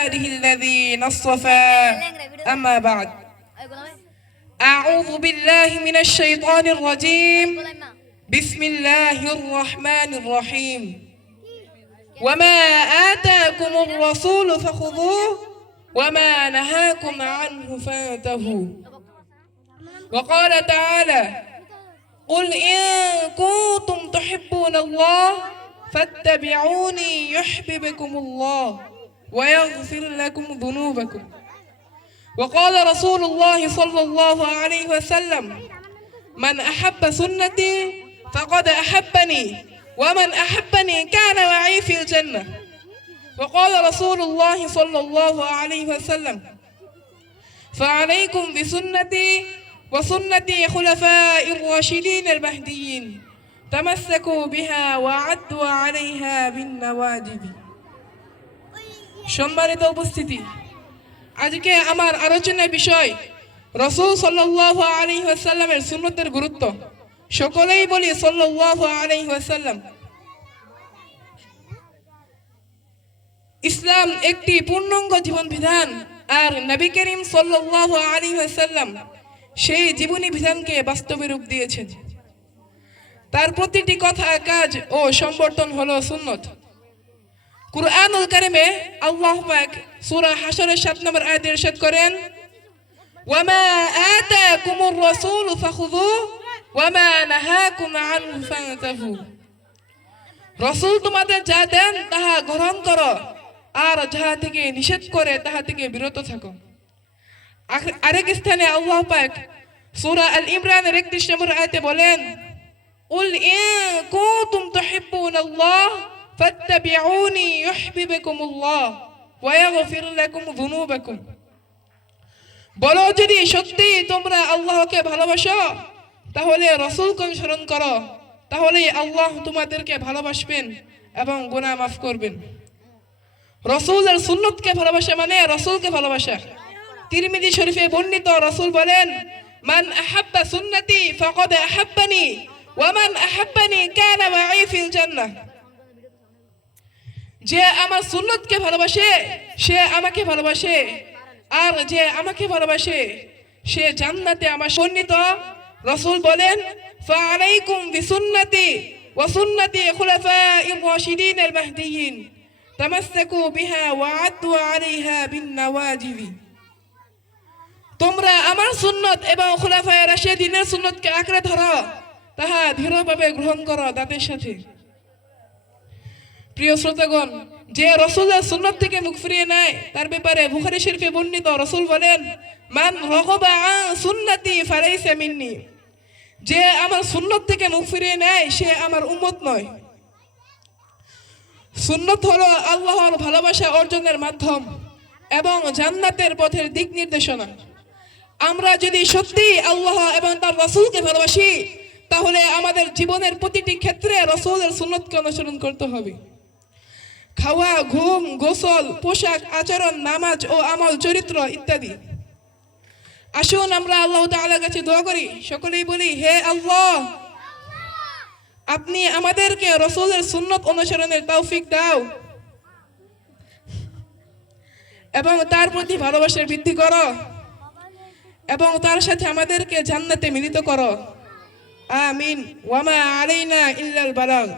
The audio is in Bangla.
عباده الذين اصطفى أما بعد أعوذ بالله من الشيطان الرجيم بسم الله الرحمن الرحيم وما آتاكم الرسول فخذوه وما نهاكم عنه فانتهوا وقال تعالى قل إن كنتم تحبون الله فاتبعوني يحببكم الله ويغفر لكم ذنوبكم وقال رسول الله صلى الله عليه وسلم من أحب سنتي فقد أحبني ومن أحبني كان معي في الجنة وقال رسول الله صلى الله عليه وسلم فعليكم بسنتي وسنة خلفاء الراشدين المهديين تمسكوا بها وعدوا عليها بالنواجذ সম্মানিত উপস্থিতি আজকে আমার আলোচনার বিষয় রাসূল সাল্লাল্লাহু আলাইহি ওয়াসাল্লামের সুন্নতের গুরুত্ব সকলেই বলি সাল্লাল্লাহু আলাইহি ওয়াসাল্লাম ইসলাম একটি পূর্ণাঙ্গ জীবন বিধান আর নবী করিম সাল্লাল্লাহু আলাইহি ওয়াসাল্লাম সেই জীবনী বিধানকে বাস্তবে রূপ দিয়েছেন তার প্রতিটি কথা কাজ ও সম্বর্ধন হলো সুন্নত কুরআনুল কারীমে আল্লাহ পাক সূরা হাশরের 7 নম্বর আয়াতে ইরশাদ করেন ওয়ামা আতাকুমুর রাসূল ফাখুযুহু ওয়ামা নাহাকুম আনহু ফান্তাহু রাসূল তোমাদের যা দেন তাহা গ্রহণ করো আর যাহা থেকে নিষেধ করে তাহা থেকে বিরত থাকো আরেক স্থানে আল্লাহ পাক সূরা আল ইমরানের 31 নম্বর আয়াতে বলেন উল ইন কুনতুম তুহিব্বুনাল্লাহ ফাত্তাবিউনি ইউহিব্বুকুমুল্লাহ ওয়া ইয়াগফির লাকুম যুনুবাকুম বলো যদি সত্যি তোমরা আল্লাহকে ভালোবাসো তাহলে রাসূলকে অনুসরণ করো তাহলে আল্লাহ তোমাদেরকে ভালোবাসবেন এবং গুনাহ মাফ করবেন রাসূলের সুন্নতকে ভালোবাসা মানে রাসূলকে ভালোবাসা তিরমিজি শরীফে বর্ণিত রাসূল বলেন মান আহাব্বা সুন্নতি ফাকাদ আহাব্বানি ওয়া মান আহাব্বানি কানা মাই ফিল জান্নাহ যে আমার সুন্নতকে ভালোবাসে সে আমাকে ভালোবাসে আর যে আমাকে ভালোবাসে সে জান্নাতে আমার বর্ণিত রাসূল বলেন ফাআলাইকুম বিসুন্নতি ওয়া সুন্নতি খুলাফাইর রাশিদিনের মাহদিয়িন তামাসসাকু বিহা ওয়া আদু আলাইহা বিন নওয়াজিজ তোমরা আমার সুন্নত এবং খুলাফায়ে রাশিদিনের সুন্নতকে আঁকড়ে ধরো তাহা দৃঢ়ভাবে গ্রহণ করো দাঁতের সাথে প্রিয় শ্রোতাগণ যে রাসূলের সুন্নত থেকে মুখ ফিরিয়ে নেয় তার ব্যাপারে বুখারী শরীফে বর্ণিত রাসূল বলেন মান রাগবা আন সুন্নতি ফালাইসা মিন্নি যে আমার সুন্নত থেকে মুখ ফিরিয়ে নেয় সে আমার উম্মত নয় সুন্নত হলো আল্লাহর ভালোবাসা অর্জনের মাধ্যম এবং জান্নাতের পথের দিক নির্দেশনা আমরা যদি সত্যি আল্লাহ এবং তার রাসূলকে ভালোবাসি তাহলে আমাদের জীবনের প্রতিটি ক্ষেত্রে রাসূলের সুন্নতকে অনুসরণ করতে হবে খাওয়া ঘুম গোসল পোশাক আচরণ নামাজ ও আমল চরিত্র ইত্যাদি আসুন আমরা আল্লাহ তাআলার কাছে দোয়া করি সকলেই বলি হে আল্লাহ আপনি আমাদেরকে রাসূলের সুন্নত অনুসরণের তৌফিক দাও এবং তার প্রতি ভালোবাসা বৃদ্ধি করো এবং তার সাথে আমাদেরকে জান্নাতে মিলিত করো আমিন ওয়া মা আলাইনা ইল্লাল বালাগ